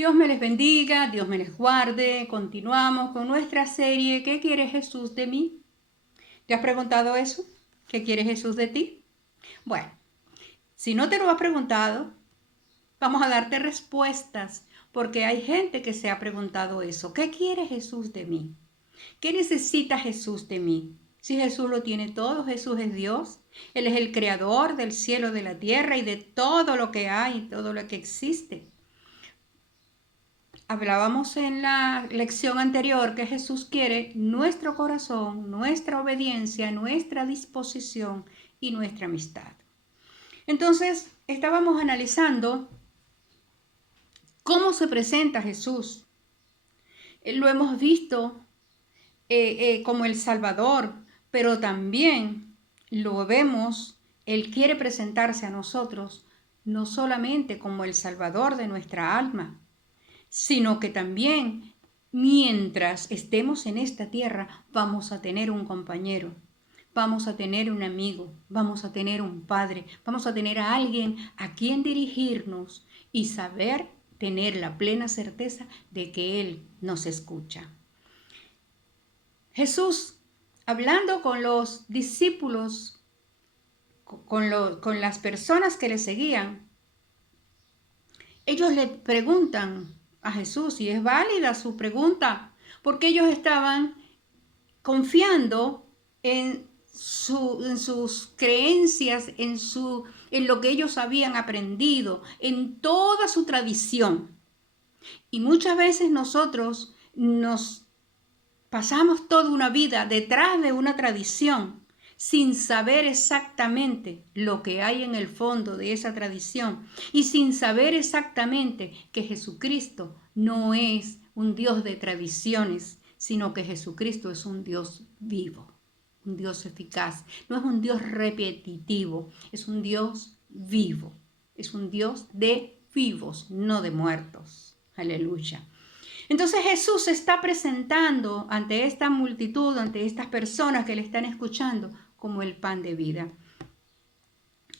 Dios me les bendiga, Dios me les guarde. Continuamos con nuestra serie ¿Qué quiere Jesús de mí? ¿Te has preguntado eso? ¿Qué quiere Jesús de ti? Bueno, si no te lo has preguntado, vamos a darte respuestas, porque hay gente que se ha preguntado eso. ¿Qué quiere Jesús de mí? ¿Qué necesita Jesús de mí? Si Jesús lo tiene todo, Jesús es Dios. Él es el creador del cielo, de la tierra y de todo lo que hay, todo lo que existe. Hablábamos en la lección anterior que Jesús quiere nuestro corazón, nuestra obediencia, nuestra disposición y nuestra amistad. Entonces, estábamos analizando cómo se presenta Jesús. Lo hemos visto como el Salvador, pero también lo vemos, Él quiere presentarse a nosotros no solamente como el Salvador de nuestra alma, sino que también mientras estemos en esta tierra vamos a tener un compañero, vamos a tener un amigo, vamos a tener un padre, vamos a tener a alguien a quien dirigirnos y saber tener la plena certeza de que Él nos escucha. Jesús, hablando con los discípulos, con las personas que le seguían, ellos le preguntan a Jesús, y es válida su pregunta, porque ellos estaban confiando en sus creencias, en lo que ellos habían aprendido, en toda su tradición. Y muchas veces nosotros nos pasamos toda una vida detrás de una tradición sin saber exactamente lo que hay en el fondo de esa tradición y sin saber exactamente que Jesucristo no es un Dios de tradiciones, sino que Jesucristo es un Dios vivo, un Dios eficaz. No es un Dios repetitivo, es un Dios vivo, es un Dios de vivos, no de muertos. Aleluya. Entonces Jesús se está presentando ante esta multitud, ante estas personas que le están escuchando, como el pan de vida.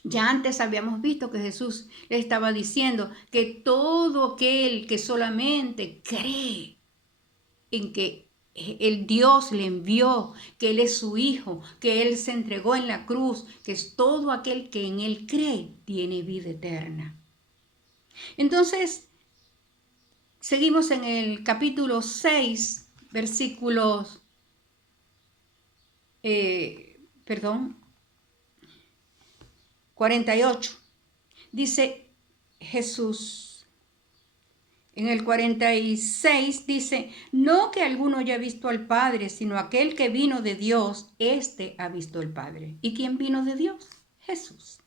Ya antes habíamos visto que Jesús le estaba diciendo que todo aquel que solamente cree en que el Dios le envió, que Él es su Hijo, que Él se entregó en la cruz, que es todo aquel que en Él cree, tiene vida eterna. Entonces, seguimos en el capítulo 6, versículos, 48. Dice Jesús, en el 46 dice, no que alguno haya visto al Padre, sino aquel que vino de Dios, éste ha visto al Padre. ¿Y quién vino de Dios? Jesús.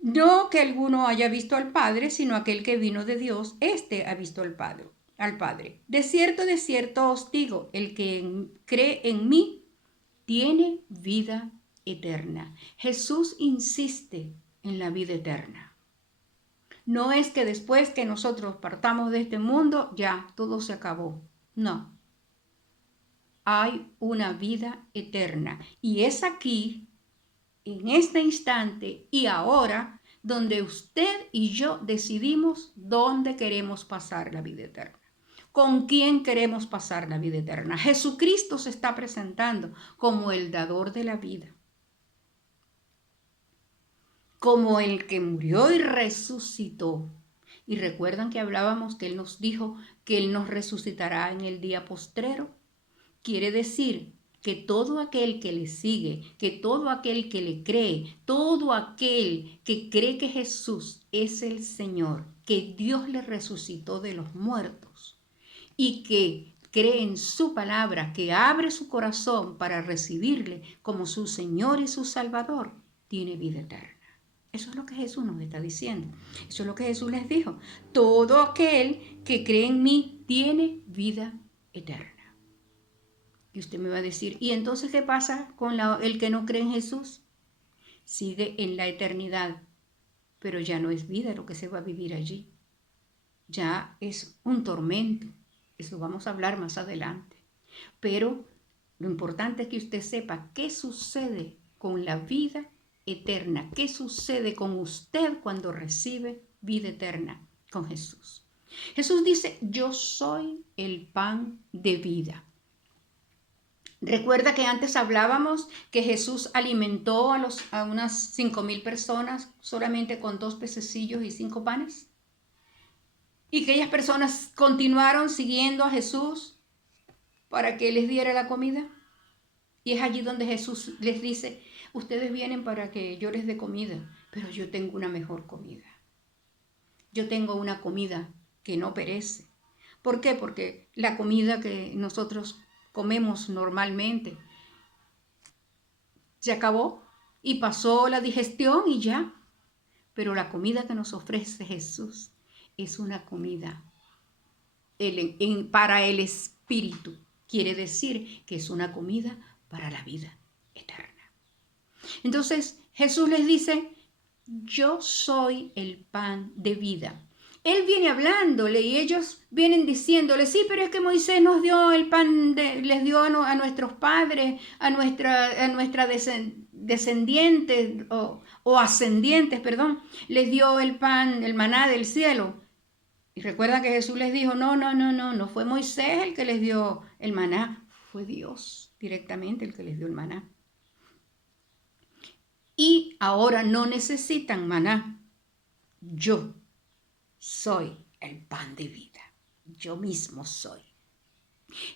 No que alguno haya visto al Padre, sino aquel que vino de Dios, éste ha visto al Padre. De cierto os digo, el que cree en mí tiene vida eterna. Jesús insiste en la vida eterna. No es que después que nosotros partamos de este mundo, ya todo se acabó. No. Hay una vida eterna. Y es aquí, en este instante y ahora, donde usted y yo decidimos dónde queremos pasar la vida eterna. ¿Con quién queremos pasar la vida eterna? Jesucristo se está presentando como el dador de la vida, como el que murió y resucitó. Y recuerdan que hablábamos que Él nos dijo que Él nos resucitará en el día postrero. Quiere decir que todo aquel que le sigue, que todo aquel que le cree, todo aquel que cree que Jesús es el Señor, que Dios le resucitó de los muertos y que cree en su palabra, que abre su corazón para recibirle como su Señor y su Salvador, tiene vida eterna. Eso es lo que Jesús nos está diciendo. Eso es lo que Jesús les dijo. Todo aquel que cree en mí tiene vida eterna. Y usted me va a decir, ¿y entonces qué pasa con el que no cree en Jesús? Sigue en la eternidad, pero ya no es vida lo que se va a vivir allí. Ya es un tormento. Eso vamos a hablar más adelante. Pero lo importante es que usted sepa qué sucede con la vida eterna, qué sucede con usted cuando recibe vida eterna con Jesús. Jesús dice, yo soy el pan de vida. Recuerda que antes hablábamos que Jesús alimentó a unas 5,000 personas solamente con 2 pececillos y 5 panes. Y que aquellas personas continuaron siguiendo a Jesús para que les diera la comida. Y es allí donde Jesús les dice, ustedes vienen para que yo les dé comida, pero yo tengo una mejor comida. Yo tengo una comida que no perece. ¿Por qué? Porque la comida que nosotros comemos normalmente se acabó y pasó la digestión y ya. Pero la comida que nos ofrece Jesús es una comida para el espíritu. Quiere decir que es una comida para la vida eterna. Entonces Jesús les dice, yo soy el pan de vida. Él viene hablándole y ellos vienen diciéndole, sí, pero es que Moisés nos dio el pan, les dio a nuestros padres, a nuestra descendientes o ascendientes, perdón, les dio el pan, el maná del cielo. Y recuerda que Jesús les dijo, no fue Moisés el que les dio el maná, fue Dios directamente el que les dio el maná. Y ahora no necesitan maná. Yo soy el pan de vida. Yo mismo soy.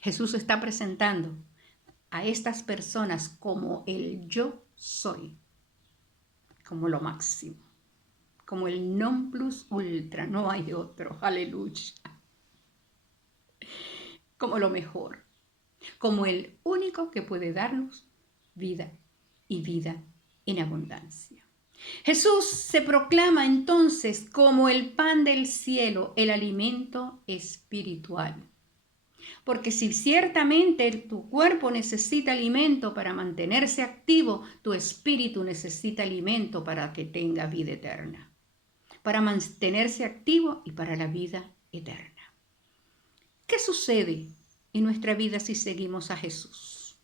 Jesús está presentando a estas personas como el yo soy, como lo máximo, como el non plus ultra, no hay otro, aleluya. Como lo mejor, como el único que puede darnos vida y vida en abundancia. Jesús se proclama entonces como el pan del cielo, el alimento espiritual. Porque si ciertamente tu cuerpo necesita alimento para mantenerse activo, tu espíritu necesita alimento para que tenga vida eterna. Para mantenerse activo y para la vida eterna. ¿Qué sucede en nuestra vida si seguimos a Jesús?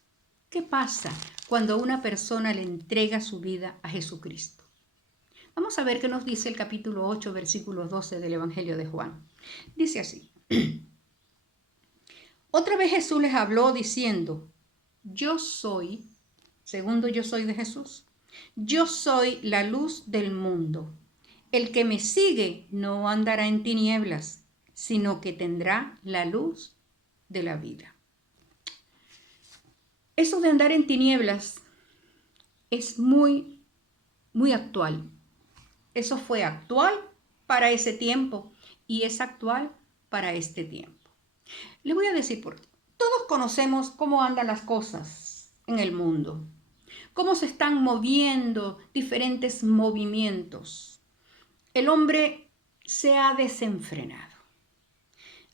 ¿Qué pasa cuando una persona le entrega su vida a Jesucristo? Vamos a ver qué nos dice el capítulo 8, versículo 12 del Evangelio de Juan. Dice así. Otra vez Jesús les habló diciendo, yo soy, segundo yo soy de Jesús, yo soy la luz del mundo. El que me sigue no andará en tinieblas, sino que tendrá la luz de la vida. Eso de andar en tinieblas es muy actual. Eso fue actual para ese tiempo y es actual para este tiempo. Le voy a decir por qué. Todos conocemos cómo andan las cosas en el mundo, cómo se están moviendo diferentes movimientos. El hombre se ha desenfrenado.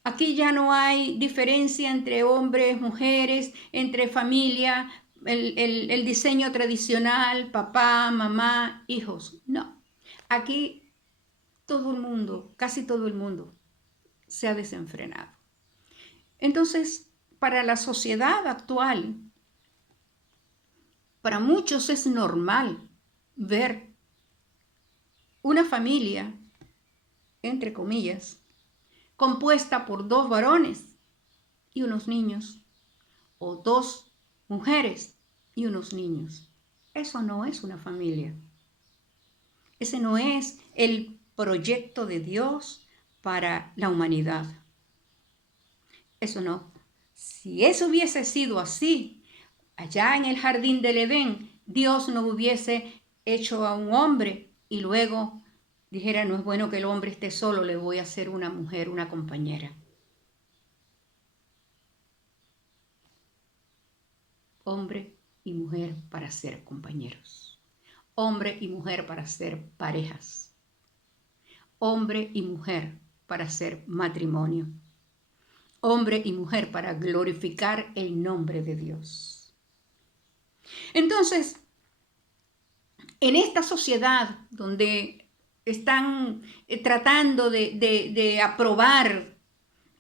Aquí ya no hay diferencia entre hombres, mujeres, entre familia, el diseño tradicional, papá, mamá, hijos. No. Aquí todo el mundo, casi todo el mundo, se ha desenfrenado. Entonces, para la sociedad actual, para muchos es normal ver una familia, entre comillas, compuesta por 2 varones y unos niños, o 2 mujeres y unos niños. Eso no es una familia. Ese no es el proyecto de Dios para la humanidad. Eso no. Si eso hubiese sido así, allá en el jardín del Edén, Dios no hubiese hecho a un hombre y luego dijera, no es bueno que el hombre esté solo, le voy a hacer una mujer, una compañera. Hombre y mujer para ser compañeros. Hombre y mujer para ser parejas. Hombre y mujer para ser matrimonio. Hombre y mujer para glorificar el nombre de Dios. Entonces, en esta sociedad donde están tratando de aprobar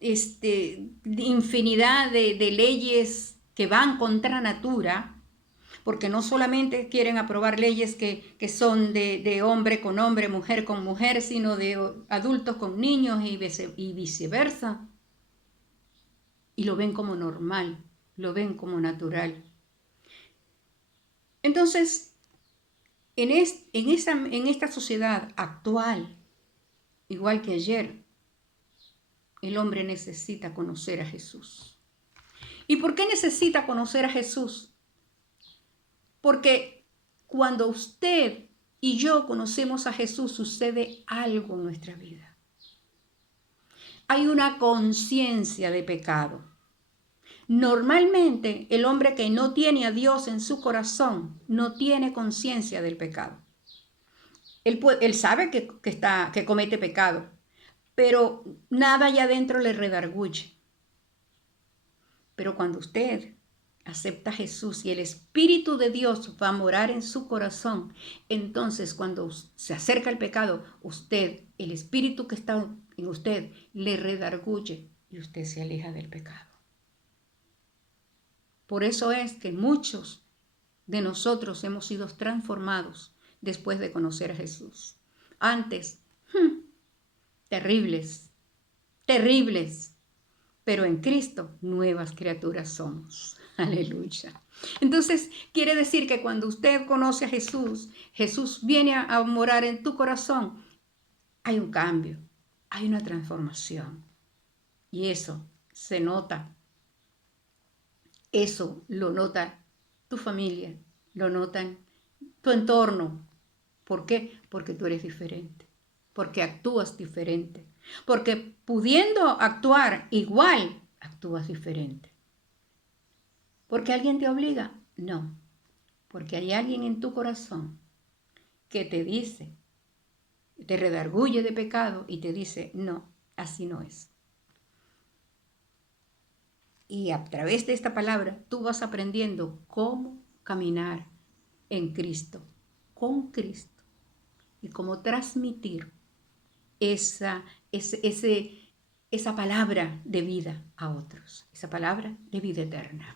infinidad de leyes que van contra natura, porque no solamente quieren aprobar leyes que son de hombre con hombre, mujer con mujer, sino de adultos con niños y viceversa. Y lo ven como normal, lo ven como natural. Entonces, en esta sociedad actual, igual que ayer, el hombre necesita conocer a Jesús. ¿Y por qué necesita conocer a Jesús? Porque cuando usted y yo conocemos a Jesús, sucede algo en nuestra vida. Hay una conciencia de pecado. Normalmente, el hombre que no tiene a Dios en su corazón no tiene conciencia del pecado. Él sabe que comete pecado, pero nada allá adentro le redarguye. Pero cuando usted acepta a Jesús y el Espíritu de Dios va a morar en su corazón, entonces cuando se acerca el pecado, el Espíritu que está en usted, le redarguye y usted se aleja del pecado. Por eso es que muchos de nosotros hemos sido transformados después de conocer a Jesús. Antes, terribles, pero en Cristo nuevas criaturas somos. Aleluya. Entonces, quiere decir que cuando usted conoce a Jesús, Jesús viene a morar en tu corazón, hay un cambio, hay una transformación. Y eso se nota. Eso lo nota tu familia, lo notan tu entorno. ¿Por qué? Porque tú eres diferente, porque actúas diferente, porque pudiendo actuar igual, actúas diferente. ¿Porque alguien te obliga? No, porque hay alguien en tu corazón que te dice, te redarguye de pecado y te dice, no, así no es. Y a través de esta palabra tú vas aprendiendo cómo caminar en Cristo, con Cristo, y cómo transmitir esa palabra de vida a otros, esa palabra de vida eterna.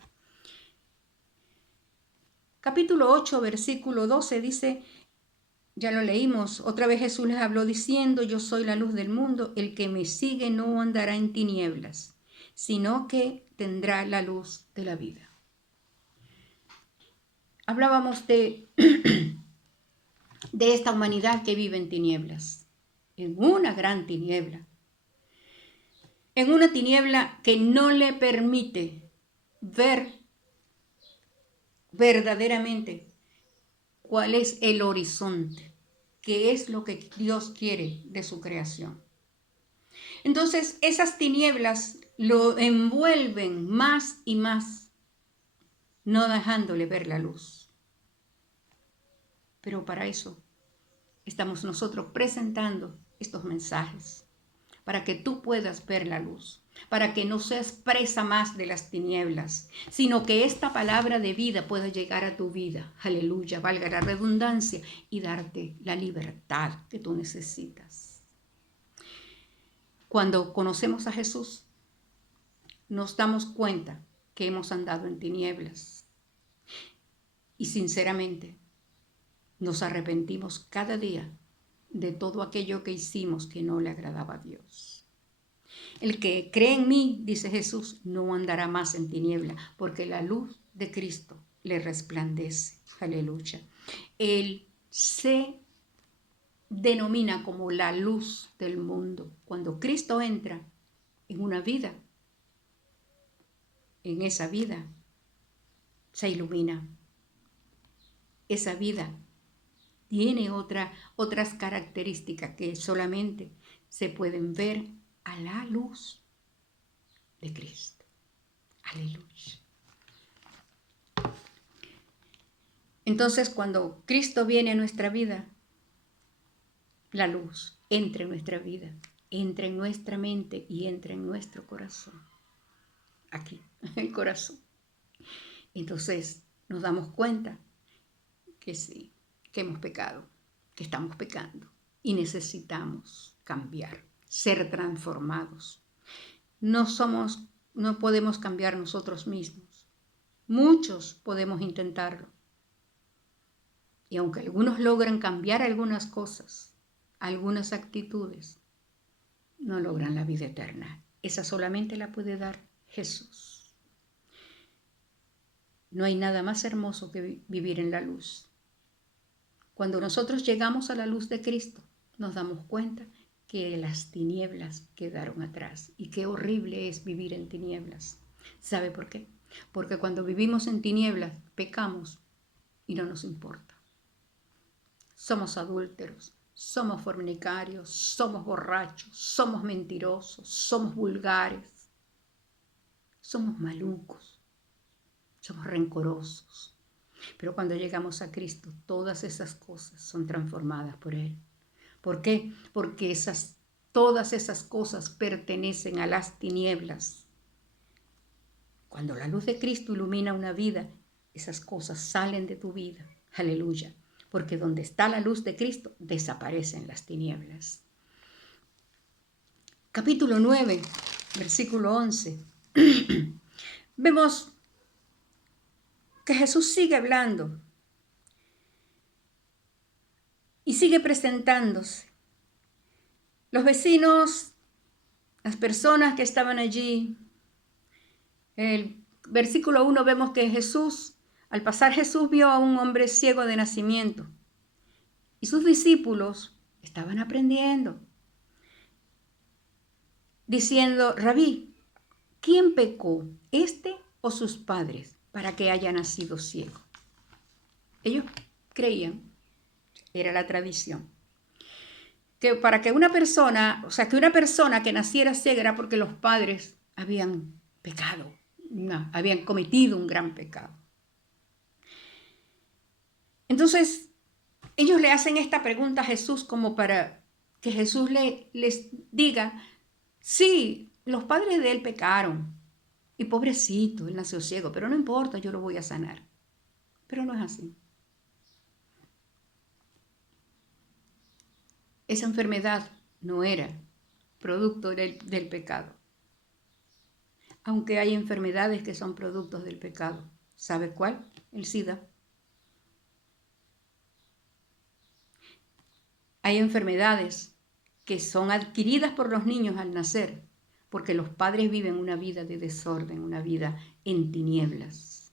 Capítulo 8, versículo 12 dice, ya lo leímos, otra vez Jesús les habló diciendo, yo soy la luz del mundo, el que me sigue no andará en tinieblas, sino que tendrá la luz de la vida. Hablábamos de esta humanidad que vive en tinieblas, en una gran tiniebla, en una tiniebla que no le permite ver verdaderamente cuál es el horizonte, qué es lo que Dios quiere de su creación. Entonces, esas tinieblas lo envuelven más y más, no dejándole ver la luz. Pero para eso estamos nosotros presentando estos mensajes, para que tú puedas ver la luz, para que no seas presa más de las tinieblas, sino que esta palabra de vida pueda llegar a tu vida, aleluya, valga la redundancia, y darte la libertad que tú necesitas. Cuando conocemos a Jesús, nos damos cuenta que hemos andado en tinieblas y sinceramente nos arrepentimos cada día de todo aquello que hicimos que no le agradaba a Dios. El que cree en mí, dice Jesús, no andará más en tiniebla, porque la luz de Cristo le resplandece. Aleluya. Él se denomina como la luz del mundo. Cuando Cristo entra en una vida, en esa vida se ilumina. Esa vida tiene otras características que solamente se pueden ver a la luz de Cristo. Aleluya. Entonces, cuando Cristo viene a nuestra vida, la luz entra en nuestra vida, entra en nuestra mente y entra en nuestro corazón. Aquí, en el corazón. Entonces, nos damos cuenta que sí, que hemos pecado, que estamos pecando y necesitamos cambiar, ser transformados. No podemos cambiar nosotros mismos. Muchos podemos intentarlo, Y aunque algunos logran cambiar algunas cosas, algunas actitudes, no logran la vida eterna. Esa solamente la puede dar Jesús. No hay nada más hermoso que vivir en la luz. Cuando nosotros llegamos a la luz de Cristo, nos damos cuenta que las tinieblas quedaron atrás. Y qué horrible es vivir en tinieblas. ¿Sabe por qué? Porque cuando vivimos en tinieblas, pecamos y no nos importa. Somos adúlteros, somos fornicarios, somos borrachos, somos mentirosos, somos vulgares, somos malucos, somos rencorosos. Pero cuando llegamos a Cristo, todas esas cosas son transformadas por Él. ¿Por qué? Porque todas esas cosas pertenecen a las tinieblas. Cuando la luz de Cristo ilumina una vida, esas cosas salen de tu vida. Aleluya. Porque donde está la luz de Cristo, desaparecen las tinieblas. Capítulo 9, versículo 11. Vemos que Jesús sigue hablando y sigue presentándose. Los vecinos, las personas que estaban allí, el versículo 1 vemos que al pasar Jesús vio a un hombre ciego de nacimiento y sus discípulos estaban aprendiendo, diciendo: Rabí, ¿quién pecó, este o sus padres, para que haya nacido ciego? Ellos creían, era la tradición, que para que una persona que naciera ciega era porque los padres habían pecado, habían cometido un gran pecado. Entonces, ellos le hacen esta pregunta a Jesús como para que Jesús les diga: sí, los padres de él pecaron y pobrecito, él nació ciego, pero no importa, yo lo voy a sanar. Pero no es así. Esa enfermedad no era producto del pecado. Aunque hay enfermedades que son productos del pecado. ¿Sabe cuál? El SIDA. Hay enfermedades que son adquiridas por los niños al nacer, porque los padres viven una vida de desorden, una vida en tinieblas.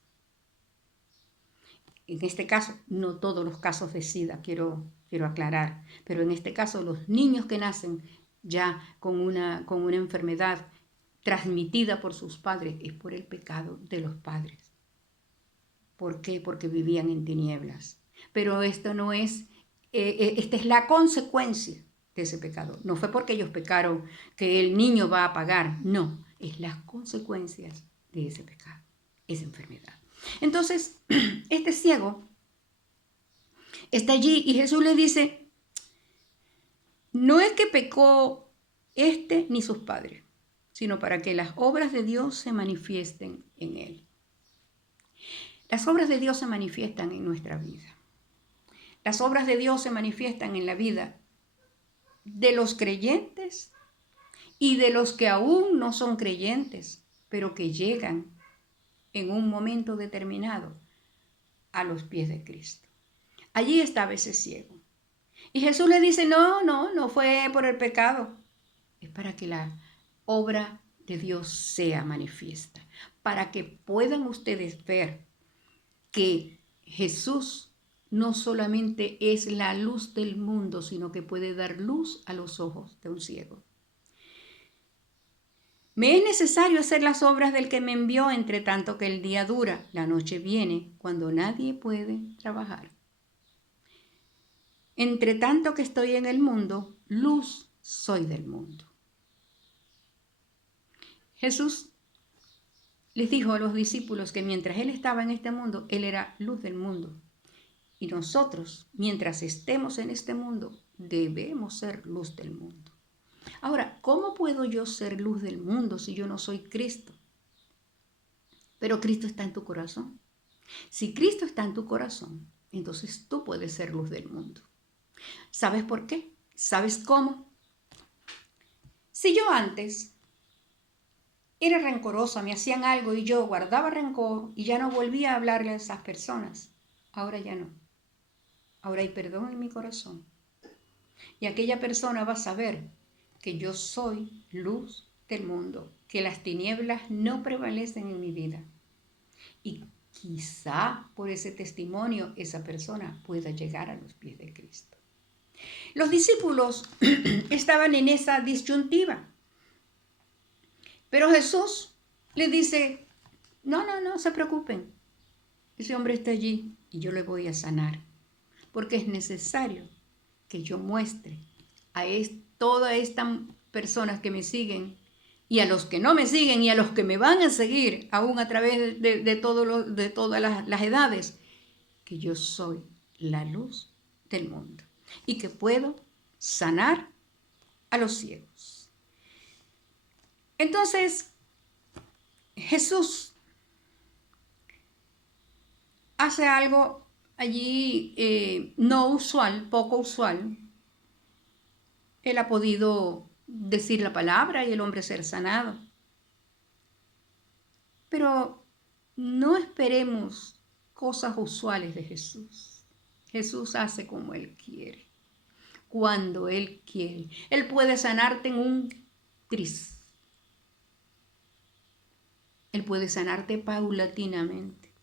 En este caso, no todos los casos de SIDA, quiero aclarar, pero en este caso los niños que nacen ya con una enfermedad transmitida por sus padres es por el pecado de los padres. ¿Por qué? Porque vivían en tinieblas. Pero esto no es, esta es la consecuencia de ese pecado. No fue porque ellos pecaron que el niño va a pagar, no, es las consecuencias de ese pecado, esa enfermedad. Entonces, este ciego está allí y Jesús le dice: no es que pecó este ni sus padres, sino para que las obras de Dios se manifiesten en él. Las obras de Dios se manifiestan en nuestra vida. Las obras de Dios se manifiestan en la vida de los creyentes y de los que aún no son creyentes, pero que llegan en un momento determinado a los pies de Cristo. Allí estaba ese ciego. Y Jesús le dice: no fue por el pecado. Es para que la obra de Dios sea manifiesta. Para que puedan ustedes ver que Jesús no solamente es la luz del mundo, sino que puede dar luz a los ojos de un ciego. Me es necesario hacer las obras del que me envió, entre tanto que el día dura. La noche viene cuando nadie puede trabajar. Entre tanto que estoy en el mundo, luz soy del mundo. Jesús les dijo a los discípulos que mientras Él estaba en este mundo, Él era luz del mundo. Y nosotros, mientras estemos en este mundo, debemos ser luz del mundo. Ahora, ¿cómo puedo yo ser luz del mundo si yo no soy Cristo? Pero Cristo está en tu corazón. Si Cristo está en tu corazón, entonces tú puedes ser luz del mundo. ¿Sabes por qué? ¿Sabes cómo? Si yo antes era rencorosa, me hacían algo y yo guardaba rencor y ya no volvía a hablarle a esas personas, ahora ya no. ahora hay perdón en mi corazón. Y aquella persona va a saber que yo soy luz del mundo, que las tinieblas no prevalecen en mi vida. Y quizá por ese testimonio esa persona pueda llegar a los pies de Cristo. Los discípulos estaban en esa disyuntiva. Pero Jesús les dice, no se preocupen. Ese hombre está allí y yo le voy a sanar. Porque es necesario que yo muestre a todas estas personas que me siguen y a los que no me siguen y a los que me van a seguir aún a través de todas las edades, que yo soy la luz del mundo y que puedo sanar a los ciegos. Entonces, Jesús hace algo allí no usual, poco usual. Él ha podido decir la palabra y el hombre ser sanado. Pero no esperemos cosas usuales de Jesús. Jesús hace como Él quiere, cuando Él quiere. Él puede sanarte en un tris. Él puede sanarte paulatinamente.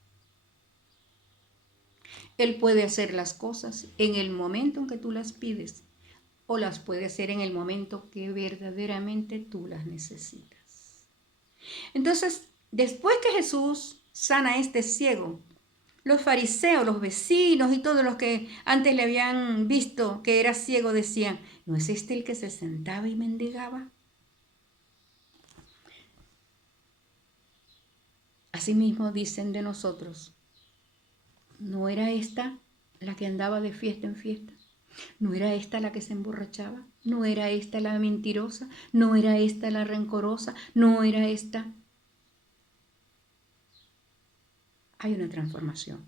Él puede hacer las cosas en el momento en que tú las pides o las puede hacer en el momento que verdaderamente tú las necesitas. Entonces, después que Jesús sana a este ciego, los fariseos, los vecinos y todos los que antes le habían visto que era ciego decían, ¿no es este el que se sentaba y mendigaba? Asimismo dicen de nosotros, ¿no era esta la que andaba de fiesta en fiesta? ¿No era esta la que se emborrachaba? ¿No era esta la mentirosa? ¿No era esta la rencorosa? ¿No era esta? Hay una transformación,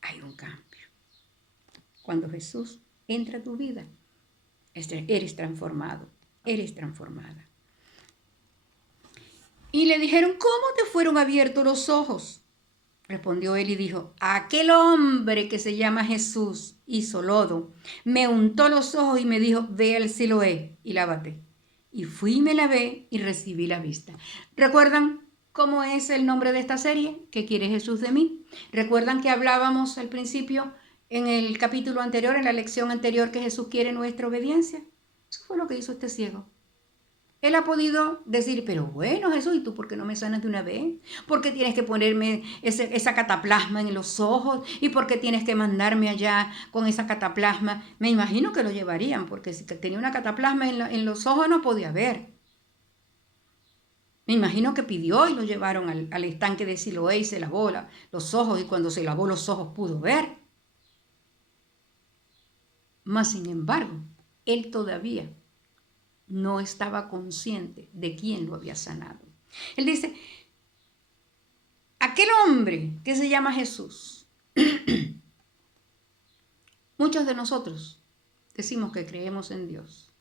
hay un cambio. Cuando Jesús entra a tu vida, eres transformado, eres transformada. Y le dijeron, ¿cómo te fueron abiertos los ojos? Respondió él y dijo, aquel hombre que se llama Jesús hizo lodo, me untó los ojos y me dijo, ve al Siloé y lávate. Y fui y me lavé y recibí la vista. ¿Recuerdan cómo es el nombre de esta serie? ¿Qué quiere Jesús de mí? ¿Recuerdan que hablábamos al principio en el capítulo anterior, en la lección anterior, que Jesús quiere nuestra obediencia? Eso fue lo que hizo este ciego. Él ha podido decir, pero bueno, Jesús, ¿y tú por qué no me sanas de una vez? ¿Por qué tienes que ponerme esa cataplasma en los ojos? ¿Y por qué tienes que mandarme allá con esa cataplasma? Me imagino que lo llevarían, porque si tenía una cataplasma en los ojos no podía ver. Me imagino que pidió y lo llevaron al estanque de Siloé y se lavó los ojos, y cuando se lavó los ojos pudo ver. Mas, sin embargo, él todavía no estaba consciente de quién lo había sanado. Él dice, aquel hombre que se llama Jesús, muchos de nosotros decimos que creemos en Dios.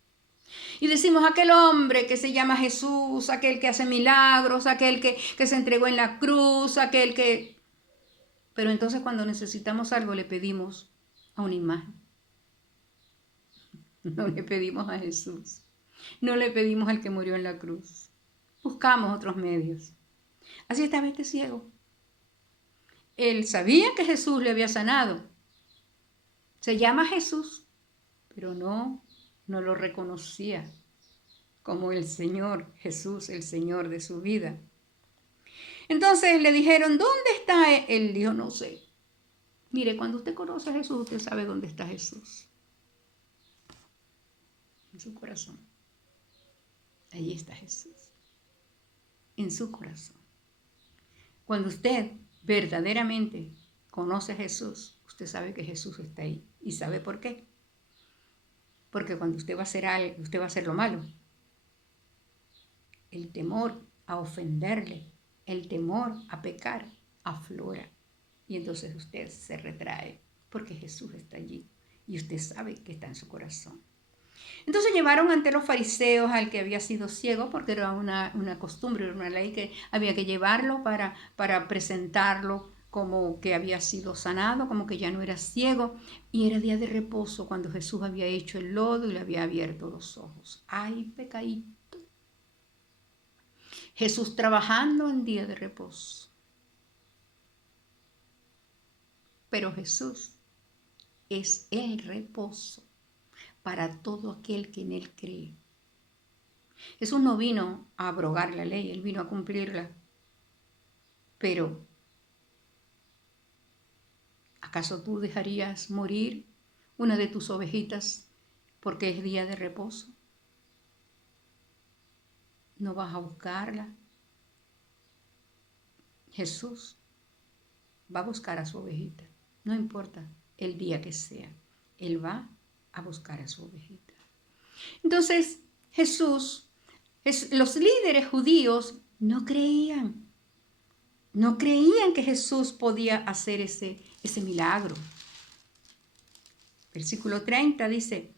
Y decimos, aquel hombre que se llama Jesús, aquel que hace milagros, aquel que se entregó en la cruz, aquel que... Pero entonces cuando necesitamos algo le pedimos a una imagen. No le pedimos a Jesús. No le pedimos al que murió en la cruz. Buscamos otros medios. Así estaba este ciego. Él sabía que Jesús le había sanado. Se llama Jesús, pero no lo reconocía como el Señor Jesús, el Señor de su vida. Entonces le dijeron, ¿dónde está él? Él dijo, no sé. Mire, cuando usted conoce a Jesús, usted sabe dónde está Jesús. En su corazón. Allí está Jesús. En su corazón. Cuando usted verdaderamente conoce a Jesús, usted sabe que Jesús está ahí. ¿Y sabe por qué? Porque cuando usted va a hacer algo, usted va a hacer lo malo, el temor a ofenderle, el temor a pecar, aflora. Y entonces usted se retrae porque Jesús está allí y usted sabe que está en su corazón. Entonces llevaron ante los fariseos al que había sido ciego, porque era una costumbre, era una ley que había que llevarlo para presentarlo como que había sido sanado, como que ya no era ciego, y era día de reposo cuando Jesús había hecho el lodo y le había abierto los ojos. ¡Ay, pecadito! Jesús trabajando en día de reposo. Pero Jesús es el reposo para todo aquel que en Él cree. Jesús no vino a abrogar la ley, Él vino a cumplirla. Pero, ¿acaso tú dejarías morir una de tus ovejitas porque es día de reposo? ¿No vas a buscarla? Jesús va a buscar a su ovejita, no importa el día que sea, Él va a buscar a su ovejita. Entonces, los líderes judíos no creían que Jesús podía hacer ese milagro. Versículo 30 dice,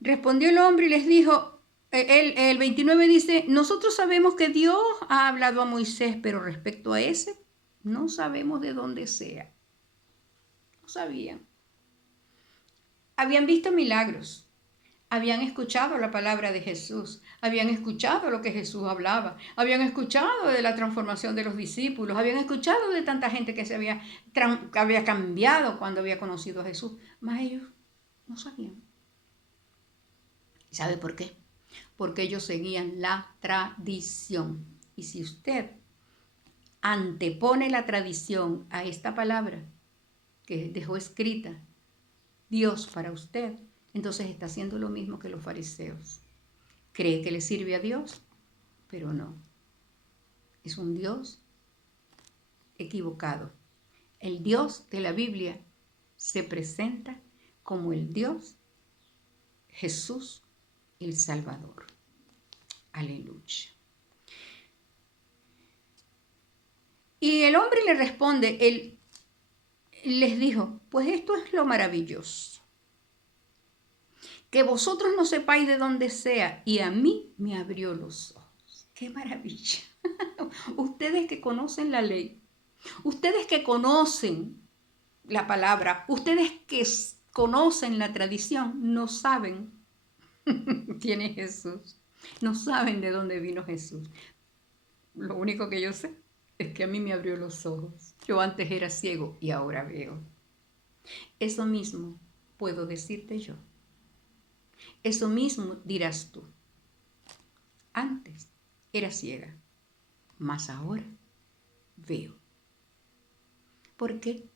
respondió el hombre y les dijo, el 29 dice, nosotros sabemos que Dios ha hablado a Moisés, pero respecto a ese, no sabemos de dónde sea. No sabían. Habían visto milagros. Habían escuchado la palabra de Jesús, habían escuchado lo que Jesús hablaba, habían escuchado de la transformación de los discípulos, habían escuchado de tanta gente que había cambiado cuando había conocido a Jesús, mas ellos no sabían. ¿Sabe por qué? Porque ellos seguían la tradición. Y si usted antepone la tradición a esta palabra que dejó escrita Dios para usted, entonces está haciendo lo mismo que los fariseos. Cree que le sirve a Dios, pero no. Es un Dios equivocado. El Dios de la Biblia se presenta como el Dios Jesús, el Salvador. Aleluya. Y el hombre le responde, él les dijo, pues esto es lo maravilloso. Que vosotros no sepáis de dónde sea, y a mí me abrió los ojos. ¡Qué maravilla! Ustedes que conocen la ley, ustedes que conocen la palabra, ustedes que conocen la tradición, no saben quién es Jesús. No saben de dónde vino Jesús. Lo único que yo sé es que a mí me abrió los ojos. Yo antes era ciego y ahora veo. Eso mismo puedo decirte yo. Eso mismo dirás tú. Antes era ciega, mas ahora veo. ¿Por qué?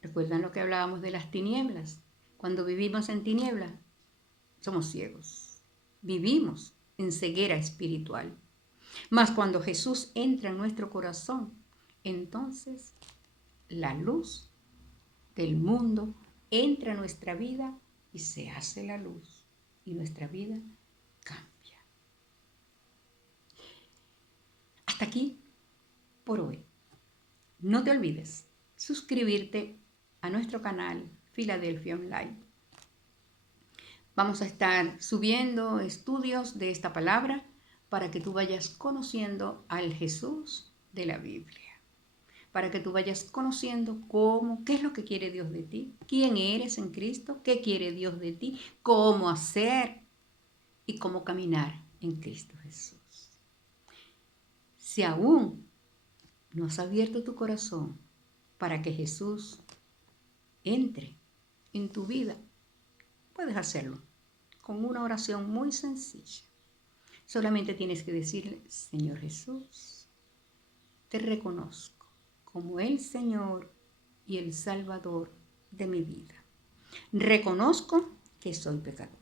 ¿Recuerdan lo que hablábamos de las tinieblas? Cuando vivimos en tinieblas, somos ciegos. Vivimos en ceguera espiritual. Mas cuando Jesús entra en nuestro corazón, entonces la luz del mundo entra en nuestra vida y se hace la luz. Y nuestra vida cambia. Hasta aquí por hoy. No te olvides suscribirte a nuestro canal Filadelfia Online. Vamos a estar subiendo estudios de esta palabra para que tú vayas conociendo al Jesús de la Biblia. Para que tú vayas conociendo qué es lo que quiere Dios de ti, quién eres en Cristo, qué quiere Dios de ti, cómo hacer y cómo caminar en Cristo Jesús. Si aún no has abierto tu corazón para que Jesús entre en tu vida, puedes hacerlo con una oración muy sencilla. Solamente tienes que decirle, Señor Jesús, te reconozco como el Señor y el Salvador de mi vida. Reconozco que soy pecador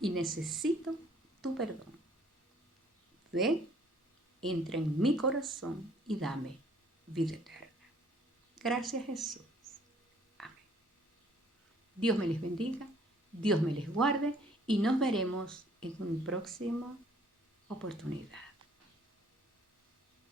y necesito tu perdón. Ven, entra en mi corazón y dame vida eterna. Gracias, Jesús. Amén. Dios me les bendiga, Dios me les guarde y nos veremos en una próxima oportunidad.